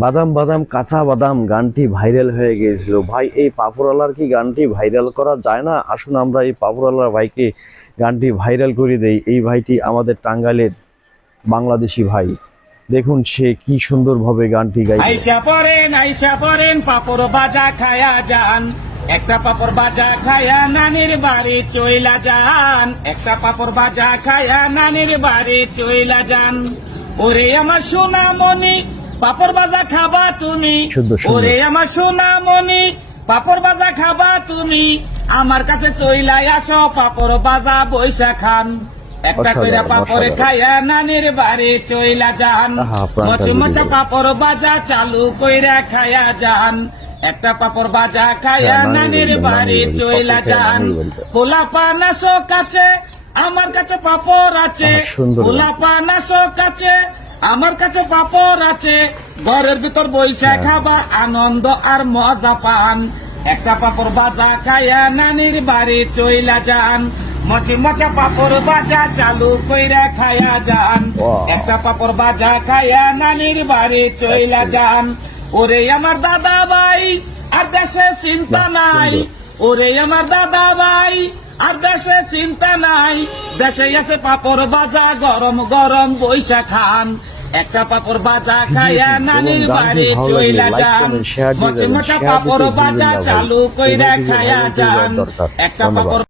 বাদাম বাদাম, কাঁচা বাদাম গানটি ভাইরাল হয়ে গিয়েছিল। ভাই, এই পাপুরালার কি গানটি ভাইরাল করা যায় না? আসুন আমরা এই পাপুরালার ভাইকে গানটি ভাইরাল করে দেই। এই ভাইটি আমাদের টাঙ্গাইলের বাংলাদেশি ভাই। দেখুন সে কি সুন্দরভাবে গানটি গাই আইসা পড়েন আইসা পড়েন, পাপড় বাজা খায়া যান। একটা পাপড় বাজা খায়া নানির বাড়ি চইলা যান। একটা পাপড় বাজা খায়া নানির বাড়ি চইলা যান। ওরে আমার সোনা মনি পাপড় বাজা খাবা তুমি। ওরে আমার সোনা মনি পাপড় বাজা খাবা তুমি। আমার কাছে চইলাই আসো পাপড় বাজা বৈশা খান। একটা কইরা পাপড়। খায়া নানির বাড়ি চইলা যান। মচমচা পাপড় বাজা চালু কইরা খায়া যান। একটা পাপড় বাজা খায়া নানির বাড়ি, চইলা যান। পোলা পানাশো কাছে আমার কাছে পাপড় আছে। পোলা পানাশো কাছে আমার কাছে পাপড় আছে। ঘরের ভিতর বৈশা হ্যাঁ। খাবা আনন্দ আর মজা পান। একটা পাপড় বাজা খায়া নানির বাড়ি চইলা যান। মচি মচা পাপড় বাজা চালু কইরা খায়া যান। একটা পাপড় বাজা খায়া নানির বাড়ি চইলা যান। ওরে আমার দাদা ভাই আর দেশে চিন্তা নাই। ওরে আমার দাদা ভাই আর দেশে চিন্তা নাই। দেশে আছে পাপড় বাজা গরম গরম বৈশা খান একটা পাপড় বাজা খায়া নানি নানির বাড়ি চইলা যান। দিতে পাপড় বাজা চালু কইরা খাইয়া খায়া যান। একটা পাপড়